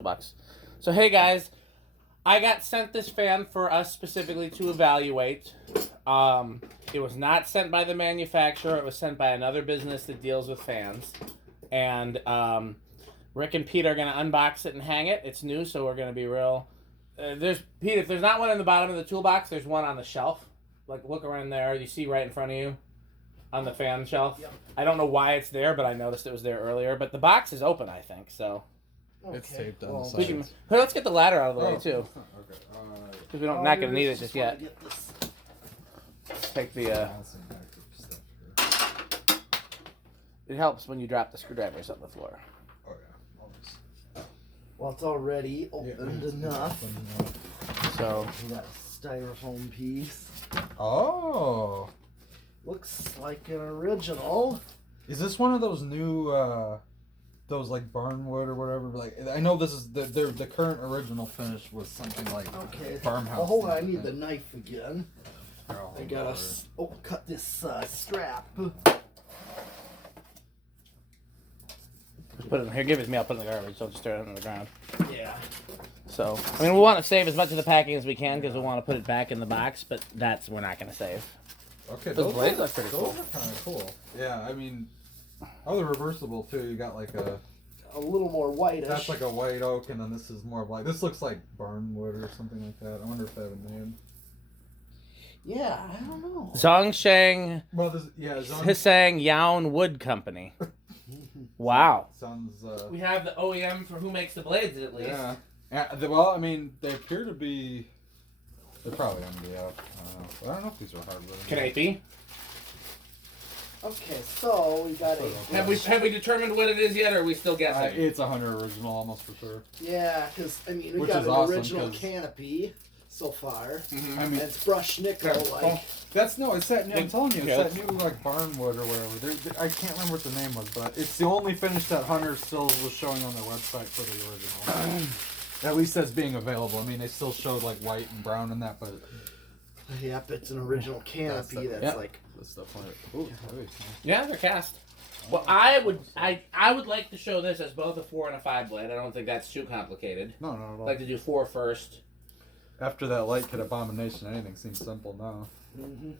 bucks. So hey guys, I got sent this fan for us specifically to evaluate. It was not sent by the manufacturer. It was sent by another business that deals with fans. And Rick and Pete are going to unbox it and hang it. It's new, so we're going to be real. There's Pete, if there's not one in the bottom of the toolbox, there's one on the shelf. Like, look around there. You see right in front of you on the fan shelf. Yep. I don't know why it's there, but I noticed it was there earlier. But the box is open, I think, so... Okay. It's taped on the sides. Let's get the ladder out of the way, too. Okay. Because we're not going to need it just yet. Take the... It helps when you drop the screwdrivers on the floor. Oh, yeah. Well, it's already opened enough. So... We got a styrofoam piece. Oh! Looks like an original. Is this one of those new... those like barnwood or whatever, like I know this is the current original finish was something like farmhouse. Well, hold on, I need the knife again. Oh, I gotta cut this strap. Put it in here. Give it to me. I'll put it in the garbage. Don't just throw it on the ground. Yeah. So I mean, we want to save as much of the packing as we can because we want to put it back in the box, but we're not going to save. Okay, those blades are pretty cool. Those are kind of cool. Yeah, I mean. Oh, they're reversible too. You got like a little more whitish. That's like a white oak, and then this is more of like this looks like barnwood or something like that. I wonder if they have a name. Yeah, I don't know. Zhongsheng. Well, Hisang Yaon Wood Company. Wow. Sounds. We have the OEM for who makes the blades at least. Yeah. Well, I mean, they appear to be. They're probably MDF. I don't know if these are hardwood. Can it be? Okay, so we got a... Have we determined what it is yet, or are we still guessing? It's a Hunter original, almost for sure. Yeah, because, I mean, we Which got an awesome, original canopy so far. Mm-hmm. I mean, it's brushed nickel, like... It's that new, I'm telling you, it's that new, like, barnwood or whatever. I can't remember what the name was, but it's the only finish that Hunter still was showing on their website for the original. At least as being available. I mean, they still showed, like, white and brown in that, but... Yep, it's an original canopy that's like... That's definitely... Ooh, yeah, they're cast. Well, I would like to show this as both a 4 and a 5 blade. I don't think that's too complicated. No, not at all. I'd like to do 4 first. After that light kit abomination, anything seems simple now. Mm-hmm.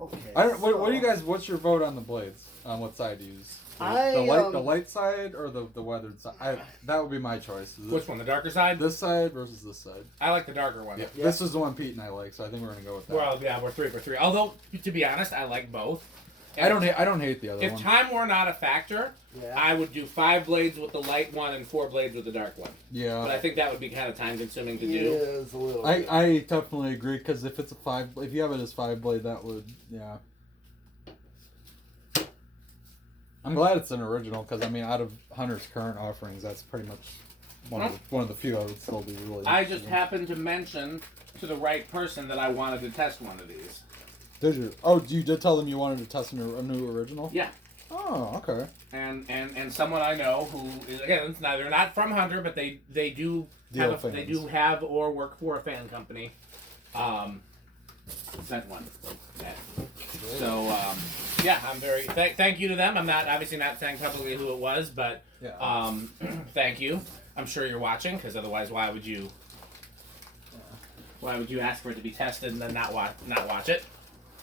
Okay. What do you guys? What's your vote on the blades? On what side to use? The light side or the weathered side? That would be my choice. Which one? The darker side? This side versus this side. I like the darker one. Yeah. This is the one Pete and I like, so I think we're gonna go with that. Well, yeah, we're 3 for 3. Although, to be honest, I like both. I don't hate the other one. If time were not a factor, I would do 5 blades with the light one and 4 blades with the dark one. Yeah. But I think that would be kind of time consuming to do. It is a little. I definitely agree because if it's if you have it as 5 blade, that would I'm glad it's an original because I mean, out of Hunter's current offerings, that's pretty much one of the few I would still be really. I just happened to mention to the right person that I wanted to test one of these. Did you? Oh, you did tell them you wanted to test a new original? Yeah. Oh, okay. And someone I know who is, again, they're not from Hunter, but they do have or work for a fan company. Sent one. Yeah. So yeah, I'm very thank you to them. I'm obviously not saying publicly who it was, but thank you. I'm sure you're watching because otherwise, why would you ask for it to be tested and then not watch it?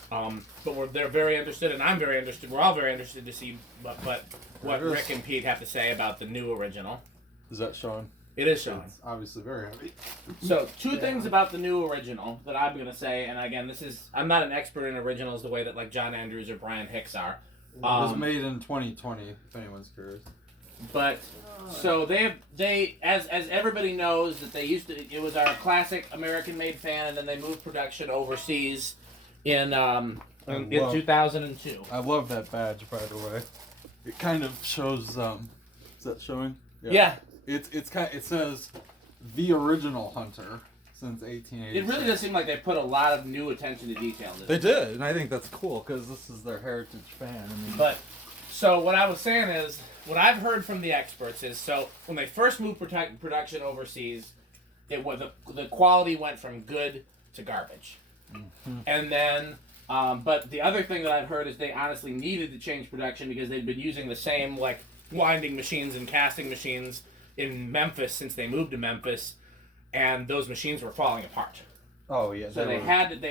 But they're very interested, and I'm very interested. We're all very interested to see what Rick and Pete have to say about the new original. Is that showing? It is showing. It's obviously very heavy. So, two things about the new original that I'm going to say, and again, I'm not an expert in originals the way that like John Andrews or Brian Hicks are. It was made in 2020, if anyone's curious. But, so they as everybody knows that they it was our classic American-made fan, and then they moved production overseas in 2002. I love that badge, by the way. It kind of shows. Is that showing? Yeah. It says the original Hunter since 1880. It really does seem like they put a lot of new attention to detail. They did, and I think that's cool because this is their heritage fan. I mean, but so what I was saying is, what I've heard from the experts is, so when they first moved production overseas, the quality went from good to garbage, and then. But the other thing that I've heard is they honestly needed to change production because they'd been using the same like winding machines and casting machines in Memphis since they moved to Memphis, and those machines were falling apart. Oh yeah. So they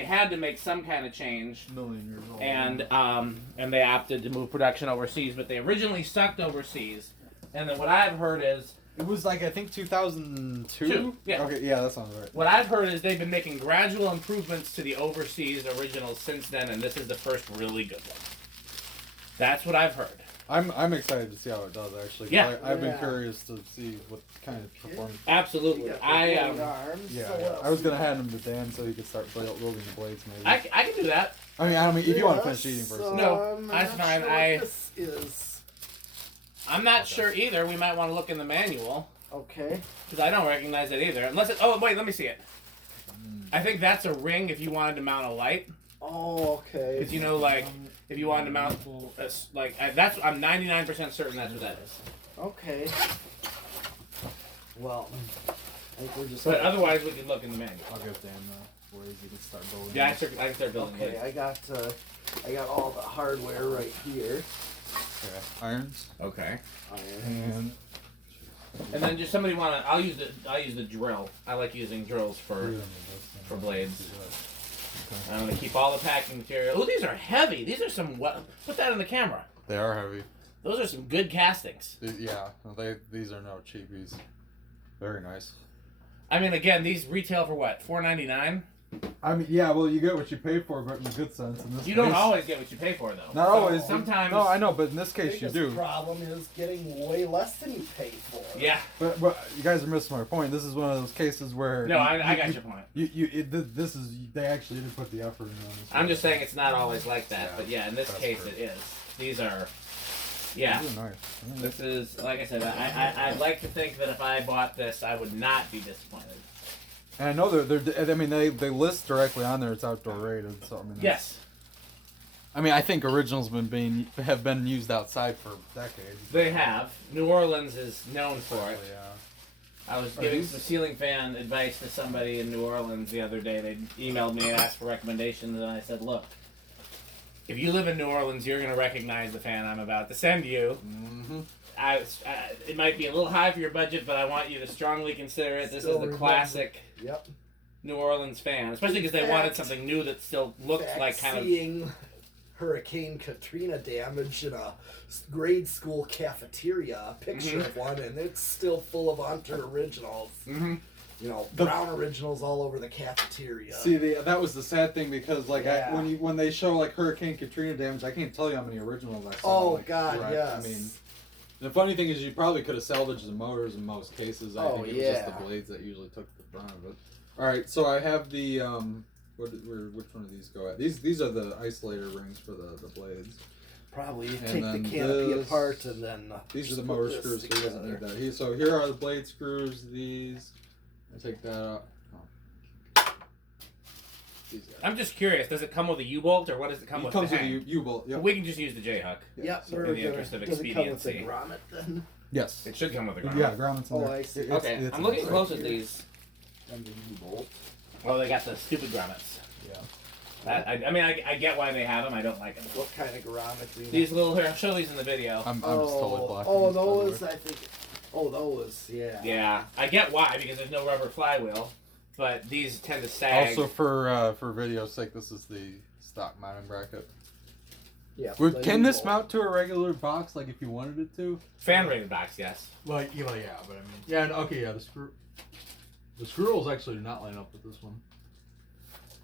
had to make some kind of change. Million years old. And they opted to move production overseas, but they originally sucked overseas. And then what I've heard is It was like, I think 2002? Yeah. Okay, yeah, that sounds right. what I've heard is they've been making gradual improvements to the overseas originals since then, and this is the first really good one. That's what I've heard. I'm excited to see how it does, actually. Yeah. I've been curious to see what kind of performance. Absolutely. Arms, Yeah, so yeah. I was gonna hand them to Dan so he could start building the blades, maybe. I can do that. I mean, if you want to finish eating first. No, I'm that's not fine. sure what this is. I'm not sure either. We might want to look in the manual. Okay. Because I don't recognize it either. Unless it... Oh, wait, let me see it. I think that's a ring if you wanted to mount a light. Oh, okay. Because, you know, like, if you wanted to mount... I'm 99% certain that's what that is. Okay. Well, I think we're just... But otherwise, we could look in the manual. I'll give Dan the blades. He can start building. Yeah, I can start building Okay, blades. I got all the hardware right here. Okay. Irons. Okay. Iron. And then just somebody want to... I'll use the drill. I like using drills for blades. Okay. I'm going to keep all the packing material. Oh, these are heavy. These are some... Put that in the camera. They are heavy. Those are some good castings. Yeah, these are no cheapies. Very nice. I mean, again, these retail for what? $4.99? I mean, yeah, well, you get what you pay for, but in a good sense. In this You case, don't always get what you pay for, though. Not always. Sometimes. No, I know, but in this case, you Biggest do. problem is getting way less than you paid for. Yeah. But you guys are missing my point. This is one of those cases where. No, I got your point. This is they actually did put the effort in on this. I'm just saying it's not always like that, Yeah, but yeah, in this that's case true. it is. These are. Yeah. These are nice. This is, like I said, I'd like to think that if I bought this, I would not be disappointed. And I know they're. I mean, they list directly on there. It's outdoor rated. So I mean. Yes. I mean, I think originals have been used outside for decades. They have. New Orleans is known for it. Yeah. I was giving some ceiling fan advice to somebody in New Orleans the other day. They emailed me and asked for recommendations, and I said, look, if you live in New Orleans, you're going to recognize the fan I'm about to send you. Mm-hmm. It might be a little high for your budget, but I want you to strongly consider it. This is the classic New Orleans fan, especially because they wanted something new that still looked like kind of... Seeing Hurricane Katrina damage in a grade school cafeteria, a picture of one, and it's still full of Hunter originals. Mm-hmm. You know, brown originals all over the cafeteria. See, that was the sad thing because, like, Yeah. when they show like Hurricane Katrina damage, I can't tell you how many originals I saw. Oh like, God, right? yes. I mean, the funny thing is, you probably could have salvaged the motors in most cases. I think it was just the blades that usually took the brunt of it. All right, so I have the which one of these go at? These are the isolator rings for the blades. Probably you And take the then canopy this- apart and then. These are the just motor put this screws, so he doesn't need together. that. So here are the blade screws. These, I take that out. Oh. These guys. I'm just curious, does it come with a U-bolt, or what does it come It with? comes the with a hang? U-bolt. Yep. We can just use the J-hook. Yep, so we're in the gonna, interest of does it come with the expediency. grommet then? Yes. It should come with a grommet. Yeah, grommets in Oh, there. I see. Okay, It's I'm looking nice. close at these. And the U-bolt. Oh, they got the stupid grommets. Yeah. I mean, I get why they have them. I don't like them. What kind of grommet do you These little here, I'll show these in the video. I'm just totally blocking. Oh, these, by the way. those, I think. Oh, those, yeah. Yeah, I get why, because there's no rubber flywheel, but these tend to sag. Also, for video's sake, this is the stock mounting bracket. Yeah. Can this mount to a regular box, like if you wanted it to? Fan rated box, yes. Like, yeah, but I mean, yeah, okay, yeah, the screw holes actually do not line up with this one.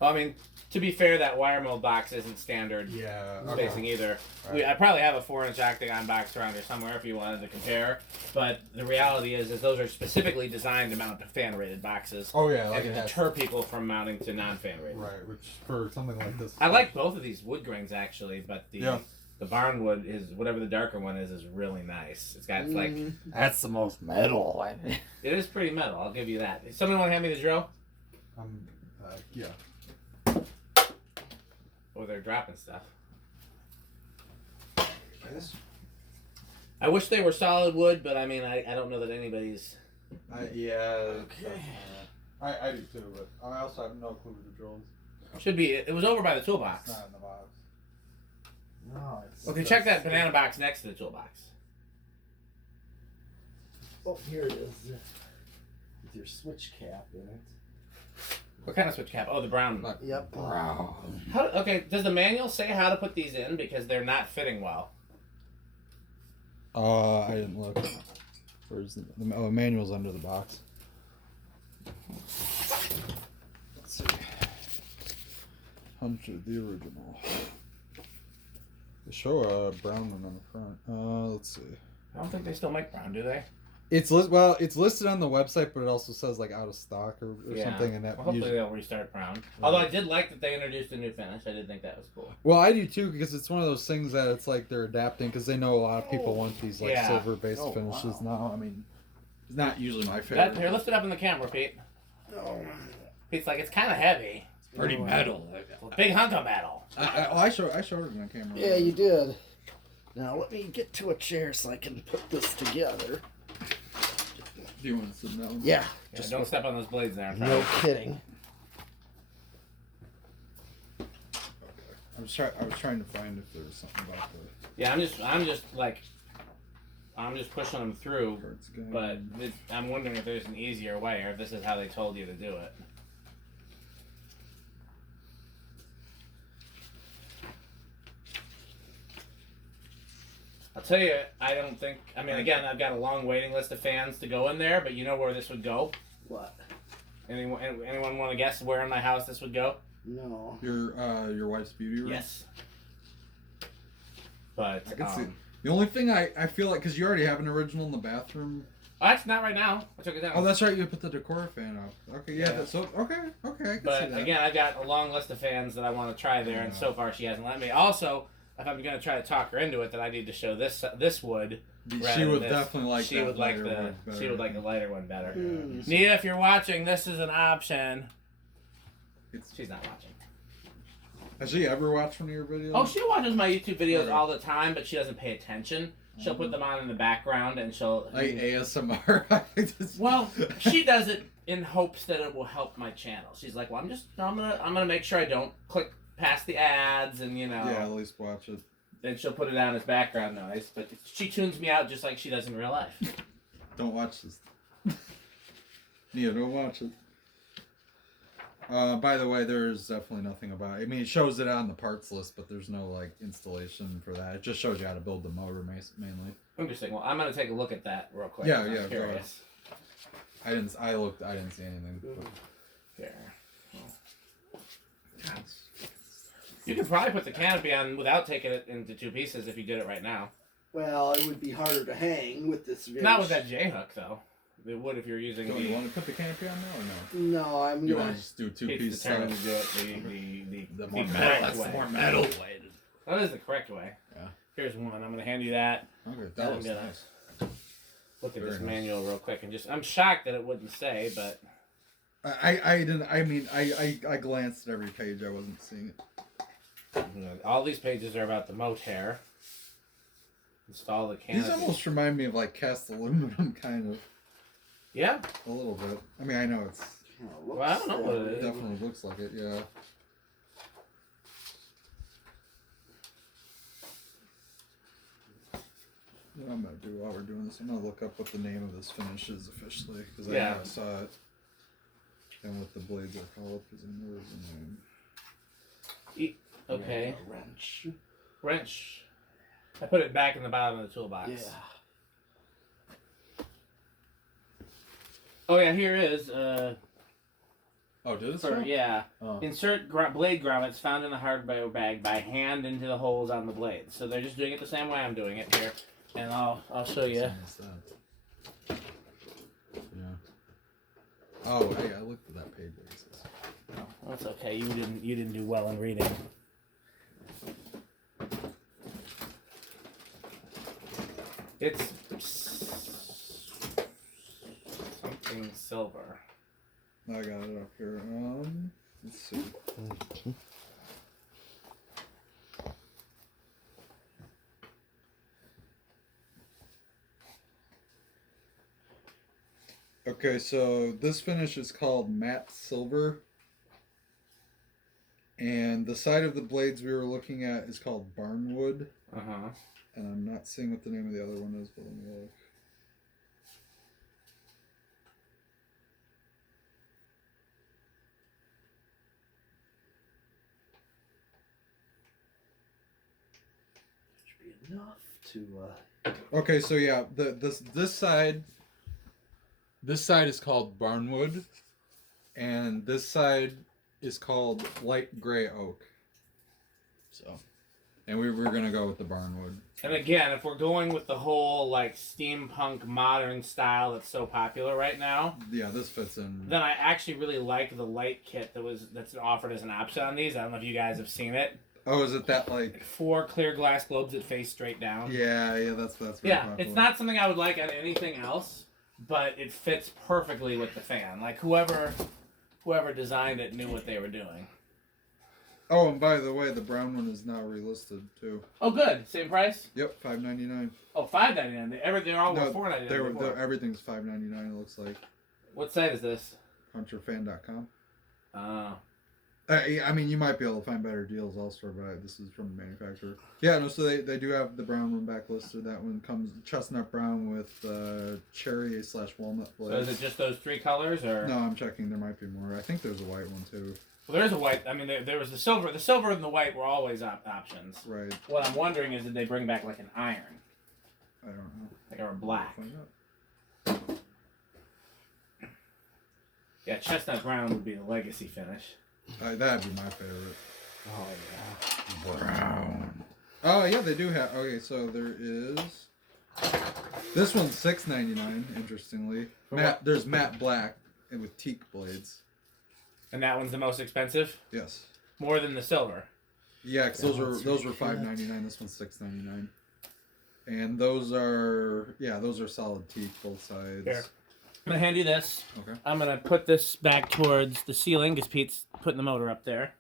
Well, I mean, to be fair, that wire mill box isn't standard Yeah. spacing either. Right. I probably have a 4-inch octagon box around here somewhere if you wanted to compare. But the reality is those are specifically designed to mount to fan rated boxes. Oh yeah, like And it has. deter people from mounting to non-fan rated. Right, which for something like this. I like both of these wood grains actually, but the Yeah. the barnwood is whatever the darker one is really nice. It's got like That's the most metal. it is pretty metal. I'll give you that. Somebody want to hand me the drill? Yeah. Oh, they're dropping stuff. I wish they were solid wood, but I mean, I don't know that anybody's. Yeah. Okay. I do too, but I also have no clue with the drills. Should be. It was over by the It's toolbox. not in the box. No, it's Okay, check that banana box next to the toolbox. Oh, here it is. With your switch cap in it. What kind of switch cap? Oh, the brown. Yep. Wow. Okay, does the manual say how to put these in? Because they're not fitting well. I didn't look. Where's the manual's under the box. Let's see. 100, the original. They show a brown one on the front. Let's see. I don't think they still make brown, do they? It's listed on the website, but it also says like out of stock or something. And that well, hopefully they'll restart brown. Although I did like that they introduced a new finish. I did think that was cool. Well, I do too, because it's one of those things that it's like they're adapting because they know a lot of people want these like silver-based finishes now. I mean, it's not usually my favorite. Here, lift it up in the camera, Pete. Oh. Pete's like, it's kind of heavy. Pretty metal. Big hunk of metal. I showed it on camera. Yeah, you did. Now let me get to a chair so I can put this together. Do you want to sit down? Yeah. Just don't step on those blades there. No kidding. I was trying to find if there was something about the. Yeah, I'm just pushing them through, but I'm wondering if there's an easier way, or if this is how they told you to do it. I'll tell you, again, I've got a long waiting list of fans to go in there, but you know where this would go? What? Anyone want to guess where in my house this would go? No. Your wife's beauty room? Yes. But I can see. The only thing I feel like, because you already have an original in the bathroom. Oh, that's not right now. I took it down. Oh, that's right. You put the decor fan up. Okay, yeah. Okay. I can but see that. Again, I've got a long list of fans that I want to try there, and so far she hasn't let me. Also, if I'm going to try to talk her into it, then I need to show this wood. She would definitely like she that. Would like lighter one better. She would like the lighter one better. Mm. Nia, if you're watching, this is an option. She's not watching. Has she ever watched one of your videos? Oh, she watches my YouTube videos all the time, but she doesn't pay attention. She'll put them on in the background, and she'll like ASMR. Well, she does it in hopes that it will help my channel. She's like, well, I'm gonna make sure I don't click past the ads, and Yeah, at least watch it. Then she'll put it on as background noise, but she tunes me out just like she does in real life. Don't watch this. Nia, don't watch it. By the way, there's definitely nothing about it. I mean, it shows it on the parts list, but there's no like installation for that. It just shows you how to build the motor mainly. Interesting. Well, I'm gonna take a look at that real quick. Yeah, I'm curious. I didn't see anything. Here. You could probably put the canopy on without taking it into two pieces if you did it right now. Well, it would be harder to hang with this. Not with that J hook though. It would if you're using. You want to put the canopy on now or no? No, I'm You gonna. want to just do two pieces? Determined to do it the more correct metal. That's way. the more metal way. That is the correct way. Yeah. Here's one. I'm gonna hand you that. Okay, that was nice. Look at Very this nice. manual real quick and I'm shocked that it wouldn't say, but I didn't. I mean, I glanced at every page. I wasn't seeing it. all these pages are about the motor. Install the canopy. These almost remind me of like cast aluminum, kind of. Yeah. A little bit. I mean, I know it's. Well, I don't know what it It is. definitely looks like it. Yeah. What I'm gonna do while we're doing this, I'm gonna look up what the name of this finish is officially because I never saw it, and what the blades are called because I never the name. Okay. Wrench. Wrench. I put it back in the bottom of the toolbox. Yeah. Oh yeah, here is. Oh, did it? Yeah. Oh. Insert blade grommets found in the hardware bag by hand into the holes on the blades. So they're just doing it the same way I'm doing it here, and I'll show you. Yeah. Oh, hey, I looked at that page. Oh, that's okay. You didn't do well in reading. It's something silver. I got it up here. Let's see. Okay, so this finish is called matte silver. And the side of the blades we were looking at is called barnwood. Uh-huh. And I'm not seeing what the name of the other one is, but let me look. enough to. Okay, so yeah, this side is called barnwood, and this side is called light gray oak. So, and we were gonna go with the barnwood. And again, if we're going with the whole like steampunk modern style that's so popular right now, Yeah, this fits in. then I actually really like the light kit that's offered as an option on these. I don't know if you guys have seen it. Oh, is it that like? 4 clear glass globes that face straight down. Yeah, that's very Yeah, popular. it's not something I would like on anything else, but it fits perfectly with the fan. Like whoever designed it knew what they were doing. Oh, and by the way, the brown one is now relisted too. Oh, good. Same price? Yep, $5.99. Oh, $5.99. They're all No, $4.99. everything's $5.99. It looks like. What site is this? Hunterfan.com. Yeah, I mean, you might be able to find better deals elsewhere, but this is from the manufacturer. Yeah, no, so they do have the brown one backlisted. That one comes chestnut brown with cherry/walnut so blades. is it just those 3 colors, or? No, I'm checking. There might be more. I think there's a white one too. Well, there is a white. I mean, there was the silver. The silver and the white were always options. Right. What I'm wondering is, did they bring back like an iron, I don't know. like or a black? Find out. Yeah, chestnut brown would be the legacy finish. That'd be my favorite. Oh yeah. Brown. Oh yeah, they do have. Okay, so there is. This one's $6.99. Interestingly, there's matte black and with teak blades. And that one's the most expensive. Yes. More than the silver. Yeah, because those were $5.99. This one's $6.99. And those are solid teak both sides. Here. I'm gonna hand you this. Okay. I'm gonna put this back towards the ceiling because Pete's putting the motor up there.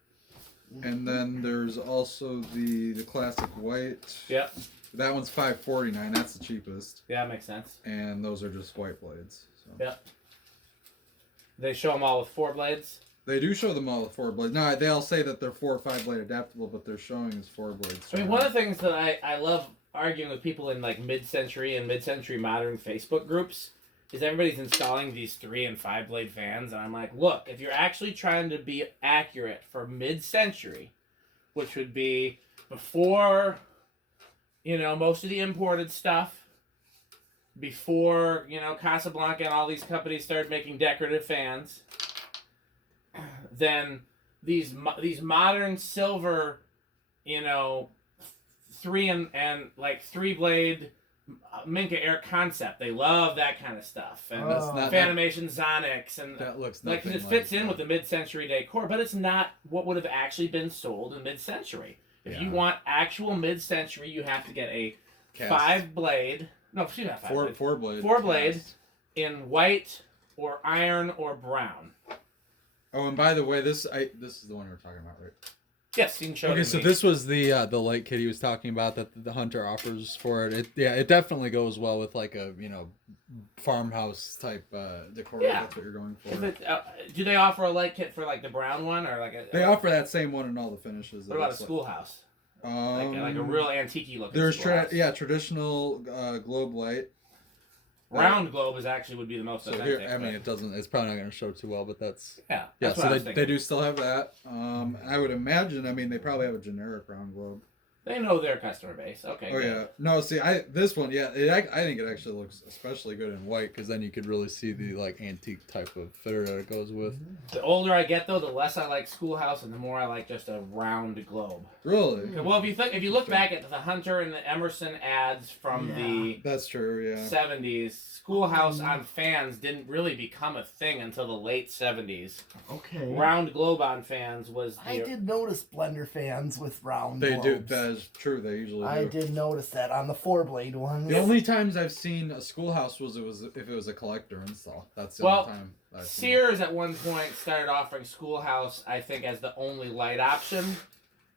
And then there's also the classic white. Yep. That one's $5.49. That's the cheapest. Yeah, that makes sense. And those are just white blades. So. Yep. They show them all with 4 blades. They do show them all with 4 blades. No, they all say that they're 4 or 5 blade adaptable, but they're showing as 4 blades. I mean, one of the things that I love arguing with people in like mid-century and mid-century modern Facebook groups is everybody's installing these 3 and 5 blade fans, and I'm like, look, if you're actually trying to be accurate for mid-century, which would be before, most of the imported stuff, before, Casablanca and all these companies started making decorative fans, then these modern silver, 3 and like 3 blade Minka Air concept. They love that kind of stuff. And Fanimation Zonix and that looks like it fits in with the mid-century decor, but it's not what would have actually been sold in mid-century. If you want actual mid-century, you have to get a 5 blade. No, excuse me, not 5 blade. 4 blade. 4 blade in white or iron or brown. Oh, and by the way, this is the one we're talking about, right? Yes, you can show it. Okay, so this was the light kit he was talking about that the Hunter offers for it. It definitely goes well with like a farmhouse type decor. Yeah. That's what you're going for. Do they offer a light kit for like the brown one or like a? They offer that same one in all the finishes. What about a schoolhouse? Like a real antique looking. There's schoolhouse. traditional globe light. Round globe would be the most authentic. Here, I mean, it's probably not going to show too well, but that's that's so they do still have that. I would imagine. I mean, they probably have a generic round globe. They know their customer base. Okay. Oh, yeah. No, see, this one, I think it actually looks especially good in white because then you could really see the like antique type of fitter that it goes with. The older I get, though, the less I like schoolhouse, and the more I like just a round globe. Really? Well, if you look back at the Hunter and the Emerson ads from the that's true, yeah 70s, schoolhouse on fans didn't really become a thing until the late 70s. Okay. Round globe on fans was. I did notice blender fans with round. They globes. do. That is true. They usually do. I did notice that on the 4 blade ones. The only times I've seen a schoolhouse was if it was a collector install. That's the only time. Sears at one point started offering schoolhouse, I think, as the only light option.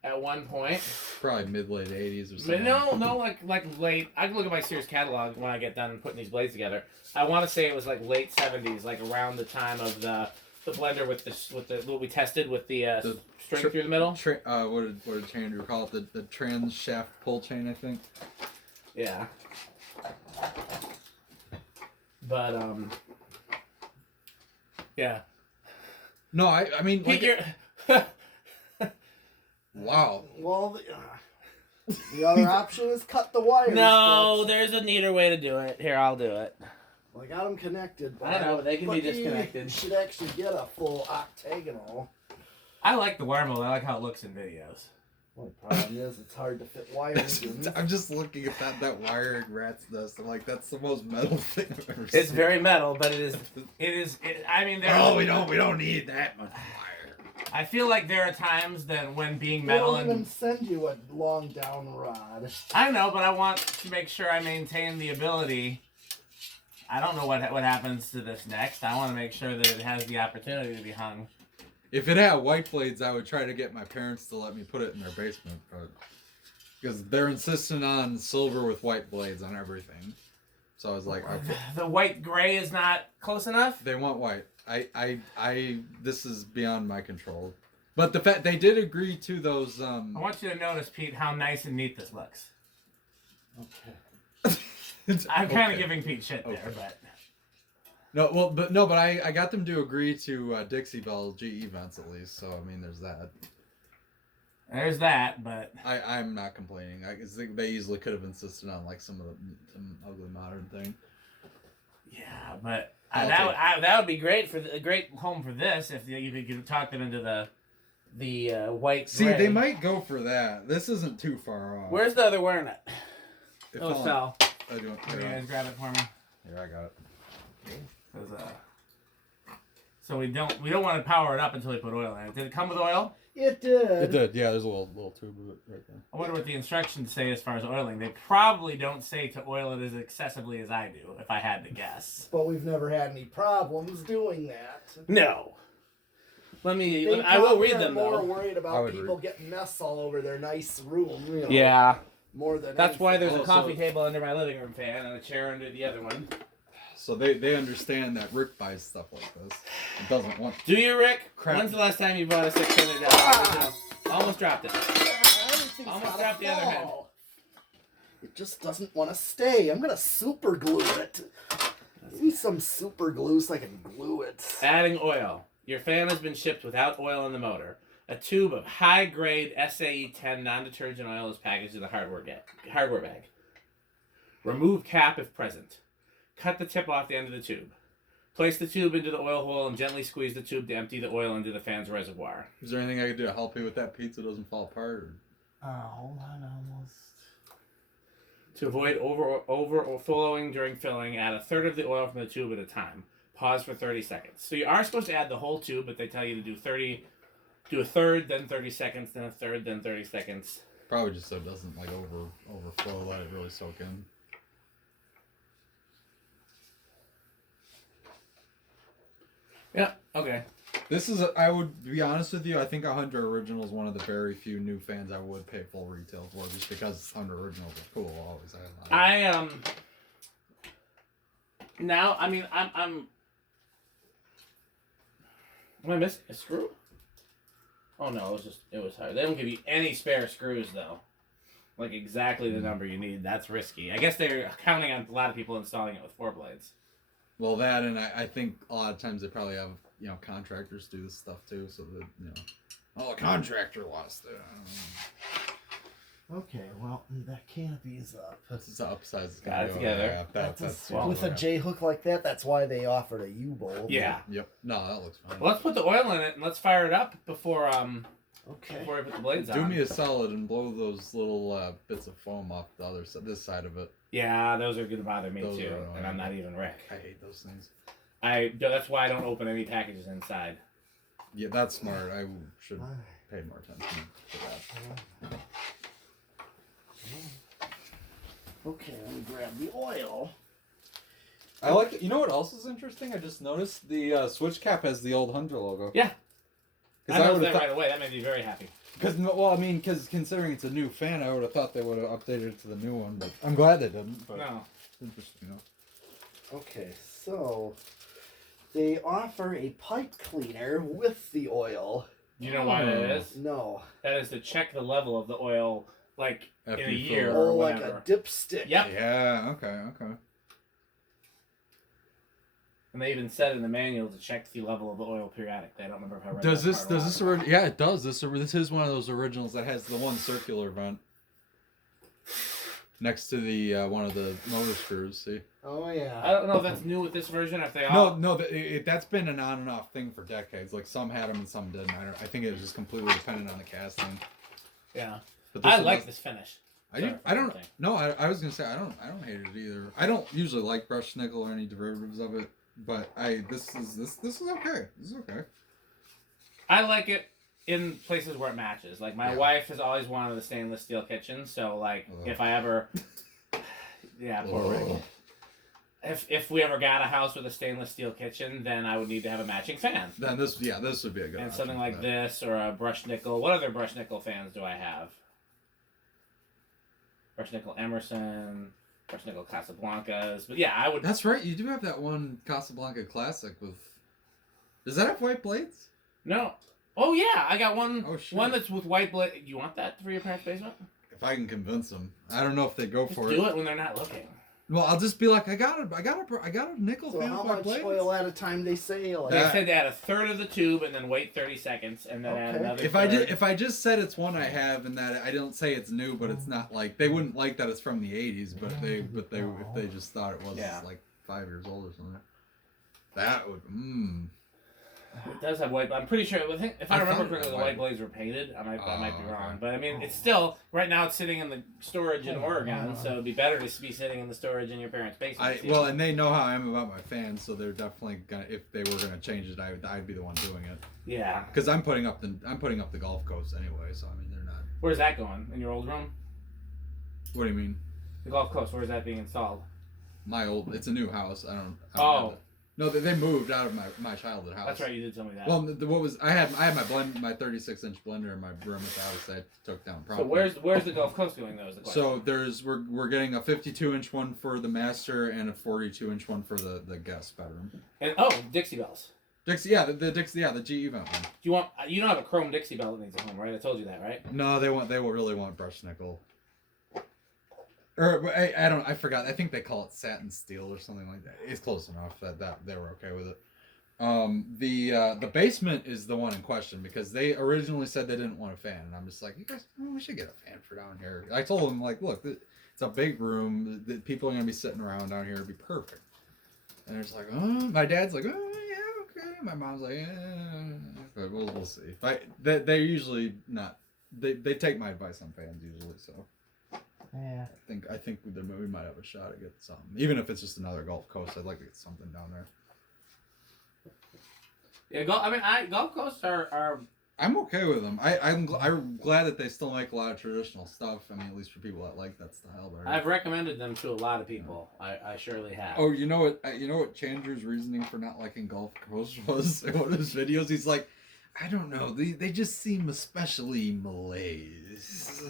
At one point, probably mid-late 80s or something. No, like late. I can look at my Sears catalog when I get done putting these blades together. I want to say it was like late 70s, like around the time of the blender with the what we tested with the string through the middle. What did Andrew call it? The trans shaft pull chain, I think. Yeah. But yeah. No, I mean, Pete, wow. Well, The other option is cut the wires. No, there's a neater way to do it. Here, I'll do it. Well, I got them connected. I know, but they can be you disconnected. should actually get a full octagonal. I like the wire mold. I like how it looks in videos. Well, the problem is it's hard to fit wires in. I'm just looking at that wiring rat's nest. I'm like, that's the most metal thing I've ever seen. It's very metal, but it is. I mean, we don't need that much wire. I feel like there are times that when being metal They don't even and send you a long down rod. I know, but I want to make sure I maintain the ability. I don't know what happens to this next. I want to make sure that it has the opportunity to be hung. If it had white blades, I would try to get my parents to let me put it in their basement, but because they're insistent on silver with white blades on everything. So I was like, okay. The white gray is not close enough. They want white. This is beyond my control. But the fact they did agree to those. I want you to notice, Pete, how nice and neat this looks. Okay. I'm kind of giving Pete shit there, but. But I got them to agree to Dixie Belle GE vents at least. So I mean, there's that. There's that, but I'm not complaining. I think they easily could have insisted on like some ugly modern thing. Yeah, but that would be great for a great home for this if you could talk them into the white. See, gray. they might go for that. This isn't too far off. Where's the other wearing it? It fell. I do. Can you guys grab it for me? Here, I got it. So we don't want to power it up until we put oil in it. Did it come with oil? It did. It did. Yeah, there's a little tube of it right there. I wonder what the instructions say as far as oiling. They probably don't say to oil it as excessively as I do, if I had to guess. But we've never had any problems doing that. No. I will read them though. More though. worried about people getting mess all over their nice room. You know, Yeah. More than that's why there's anything. a coffee table under my living room fan and a chair under the other one. So they understand that Rick buys stuff like this. It doesn't want. Do you, Rick? Crap. When's the last time you bought a $600? Almost dropped it. Everything's Almost gotta dropped the other hand. fall. It just doesn't want to stay. I'm gonna super glue it. Give me some super glue so I can glue it. Adding oil. Your fan has been shipped without oil in the motor. A tube of high-grade SAE 10 non-detergent oil is packaged in a hardware bag. Remove cap if present. Cut the tip off the end of the tube. Place the tube into the oil hole and gently squeeze the tube to empty the oil into the fan's reservoir. Is there anything I can do to help you with that pizza doesn't fall apart? Oh, hold on, almost. To avoid overflowing during filling, add a third of the oil from the tube at a time. Pause for 30 seconds. So you are supposed to add the whole tube, but they tell you to do a third, then 30 seconds, then a third, then 30 seconds. Probably just so it doesn't like overflow, let it really soak in. Yeah, okay. This is, I would be honest with you, I think a Hunter Original is one of the very few new fans I would pay full retail for, just because Hunter Originals are cool. Always. Now, I mean, I'm. Am I missing a screw? Oh no, it was hard. They don't give you any spare screws though. Like exactly the number you need. That's risky. I guess they're counting on a lot of people installing it with 4 blades. Well, that, and I think a lot of times they probably have, contractors do this stuff too, so that, a contractor lost it. Okay, well, that canopy's up. That's the upsize. Got it together. With a J hook like that, that's why they offered a U-bolt. Yeah. Yep. No, that looks fine. Well, let's put the oil in it and let's fire it up before Okay. before we put the blades on. Do me a solid and blow those little bits of foam off the other side, this side of it. Yeah, those are gonna bother me Those too, are and I'm not even Rick. I hate those things. That's why I don't open any packages inside. Yeah, that's smart. I should pay more attention to that. Okay, let me grab the oil. I like it. You know what else is interesting? I just noticed the switch cap has the old Hunter logo. Yeah. I noticed that thought, right away. That made me very happy. Because considering it's a new fan, I would have thought they would have updated it to the new one, but I'm glad they didn't. But No. it's interesting, Okay, so they offer a pipe cleaner with the oil. Do you know why that is? No. That is to check the level of the oil, like After in a you year fill it. or Oh, like whatever. a dipstick. Yep. Yeah. Okay. And they even said in the manual to check the level of the oil periodically. I don't remember if I read Does that this? part or Does not. this? Yeah, it does. This is one of those originals that has the one circular vent. next to the one of the motor screws. See? Oh yeah. I don't know if that's new with this version. If they all No, that's been an on and off thing for decades. Like some had them and some didn't. I think it was just completely dependent on the casting. Yeah, But I like this finish. I don't. No, I was gonna say I don't hate it either. I don't usually like brushed nickel or any derivatives of it, but this is okay. This is okay. I like it in places where it matches. Like my wife has always wanted a stainless steel kitchen, so like if I ever, poor Rick. If we ever got a house with a stainless steel kitchen, then I would need to have a matching fan. Then this would be a good. And something like this or a brushed nickel. What other brushed nickel fans do I have? Brushed nickel Emerson, brushed nickel Casablancas. But yeah, I would. That's right. You do have that one Casablanca Classic with. Does that have white blades? No. Oh yeah, I got one. Oh, shit. One that's with white blade. You want that for your parents' basement? If I can convince them, I don't know if they go Just for it. do it when they're not looking. Well, I'll just be like, I got a nickel So fan how with white much blades. oil at a time they say? Like, They said to add a third of the tube and then wait 30 seconds and then add another. If I just said it's one I have and that I don't say it's new, but it's not like they wouldn't like that it's from the 80s, but if they just thought it was like 5 years old or something, that would It does have white. I'm pretty sure. If I remember correctly, the white blades were painted. I might be wrong, but I mean, it's still right now. It's sitting in the storage in Oregon, so it'd be better to be sitting in the storage in your parents' basement. And they know how I am about my fans, so they're definitely gonna. If they were gonna change it, I'd be the one doing it. Yeah. Because I'm putting up the Gulf Coast anyway, so I mean they're not. Where's that going? In your old room? What do you mean? The Gulf Coast. Where's that being installed? It's a new house. I don't Oh. No, they moved out of my childhood house. That's right, you did tell me that. Well, I had my 36-inch blender in my room at the house that I took down. So where's the Gulf Coast going though? Is the question. So we're getting a 52-inch one for the master and a 42-inch one for the guest bedroom. And Dixie bells. Dixie, the GE vent one. You don't have a chrome Dixie bell that needs a home, right? I told you that, right? No, they really want brushed nickel. Or I forgot. I think they call it satin steel or something like that. It's close enough that they were okay with it. The basement is the one in question because they originally said they didn't want a fan, and I'm just like, you guys, we should get a fan for down here. I told them like, look, it's a big room. The people are gonna be sitting around down here. It'd be perfect. And they're just like, oh, my dad's like, oh yeah, okay. My mom's like, but we'll see. They're usually not. They take my advice on fans usually, so. Yeah. I think we might have a shot at getting something, even if it's just another Gulf Coast. I'd like to get something down there. Yeah, Gulf Coasts are. I'm okay with them. I'm glad that they still make a lot of traditional stuff. I mean, at least for people that like that style. But I've recommended them to a lot of people. I surely have. Oh, you know what Chandler's reasoning for not liking Gulf Coast was in one of his videos? He's like, I don't know. They just seem especially malaise.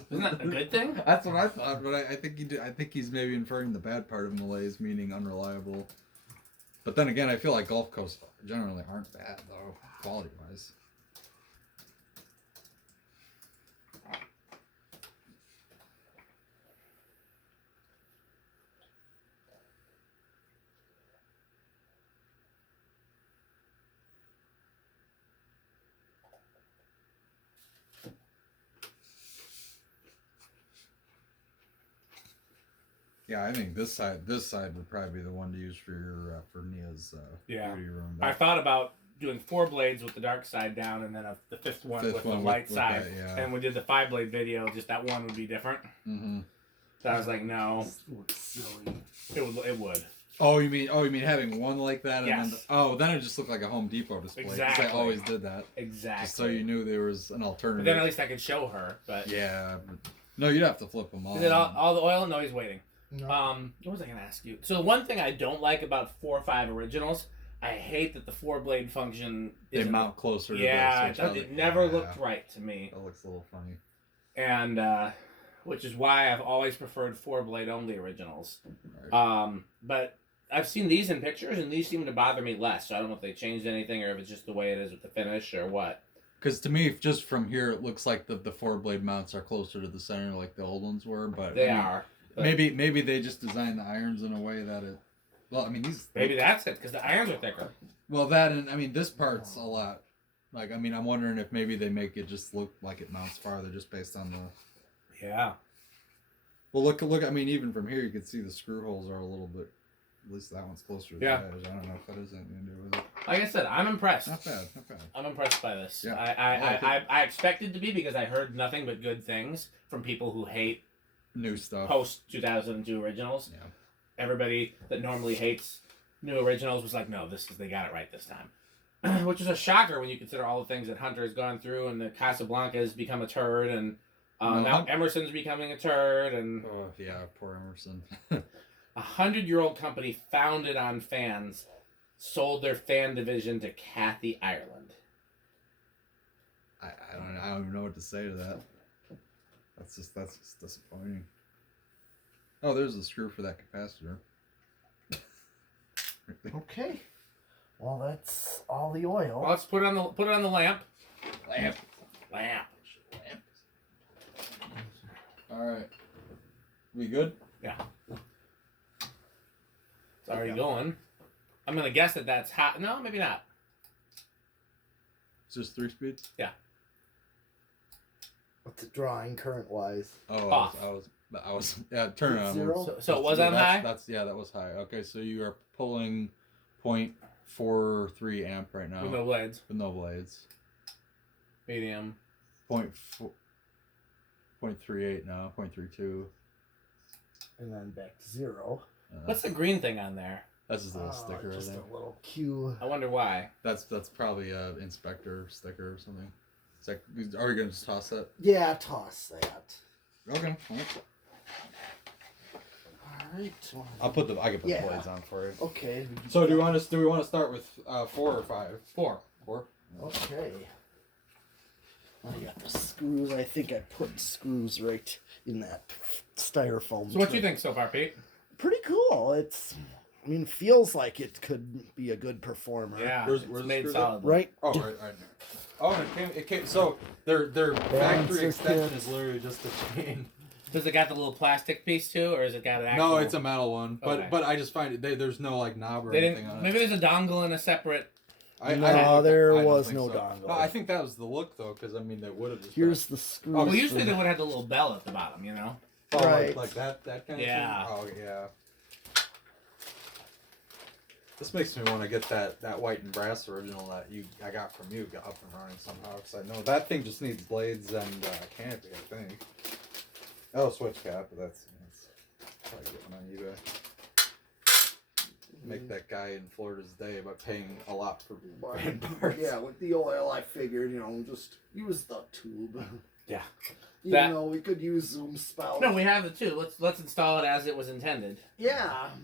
Isn't that a good thing? That's what I thought, but I think he's maybe inferring the bad part of malaise, meaning unreliable. But then again, I feel like Gulf Coast generally aren't bad though, quality wise. Yeah, I think this side would probably be the one to use for your for Nia's beauty room. I thought about doing 4 blades with the dark side down, and then the fifth one with the light side. That, yeah. And we did the 5-blade video. Just that one would be different. Mm-hmm. So I was like, no, silly. It would. Oh, you mean having one like that? And yes. Then it just looked like a Home Depot display. Exactly. I always did that. Exactly. Just so you knew there was an alternative. But then at least I could show her. But yeah. No, you'd have to flip them all. Is it all the oil? No, he's waiting. No. What was I going to ask you? So the one thing I don't like about 4 or 5 originals, I hate that the 4-blade function they mount closer to it never looked right to me. That looks a little funny. And which is why I've always preferred 4-blade only originals. Right. But I've seen these in pictures, and these seem to bother me less. So I don't know if they changed anything or if it's just the way it is with the finish or what. Because to me, just from here, it looks like the 4-blade mounts are closer to the center like the old ones were. But they are. But maybe they just designed the irons in a way that it. Well, I mean these. Maybe that's it because the irons are thicker. Well, that and I mean this part's a lot. Like I mean, I'm wondering if maybe they make it just look like it mounts farther just based on the. Yeah. Well, look. I mean, even from here, you can see the screw holes are a little bit. At least that one's closer to the edge. I don't know if that has anything to do with it. Like I said, I'm impressed. Not bad. I'm impressed by this. Yeah. I expected to be because I heard nothing but good things from people who hate New stuff. post 2002 originals. Yeah. Everybody that normally hates new originals was like, no, they got it right this time. Which is a shocker when you consider all the things that Hunter has gone through, and the Casablanca has become a turd, and now Emerson's becoming a turd, and Oh yeah, poor Emerson. 100-year-old company founded on fans sold their fan division to Kathy Ireland. I don't even know what to say to that. That's just disappointing. Oh, there's the screw for that capacitor. Okay. Well, that's all the oil. Well, let's put it on the lamp. Lamp. All right. We good? Yeah. It's already going. I'm gonna guess that that's hot. No, maybe not. It's just 3 speeds? Yeah. What's it drawing current-wise? Oh, Off. I was yeah, turn it on. Zero? So it was on high? That was high. Okay, so you are pulling 0.43 amp right now. With no blades. With no blades. Medium. 0.38 now, 0.32. And then back to 0. What's the green thing on there? That's just a little sticker right Just there. a little cue. I wonder why. That's probably a inspector sticker or something. It's like, are we gonna just toss that? Yeah, toss that. Okay. Alright. I can put the Yeah. blades on for you. Okay. So do we want to start with 4 or 5? 4. 4. Okay. I got the screws. I think I put screws right in that styrofoam. So what do you think so far, Pete? Pretty cool. Feels like it could be a good performer. Yeah. Where's it's the made screw Right? solid. Oh, right there. Oh, it came. So their factory extension kits. is literally just a chain. Does it got the little plastic piece too, or is it got an actual? No, it's a metal one. Okay. But I just find there's no like knob or They anything didn't. on Maybe it. there's a dongle and a separate. I there was think no so. dongle. No, I think that was the look though, because I mean they would have just. Here's the screws. Oh, Well, usually they would have the little bell at the bottom, you know. Right. like that kind Yeah. of thing. Oh yeah. This makes me want to get that white and brass original that I got from you up and running somehow, because I know that thing just needs blades and canopy, I think. Oh, switch cap, but that's probably getting on eBay. Make that guy in Florida's day by paying a lot for brand parts. Yeah, with the oil, I figured, just use the tube. Yeah. You know, we could use zoom spout. No, we have the two. Let's install it as it was intended. Yeah.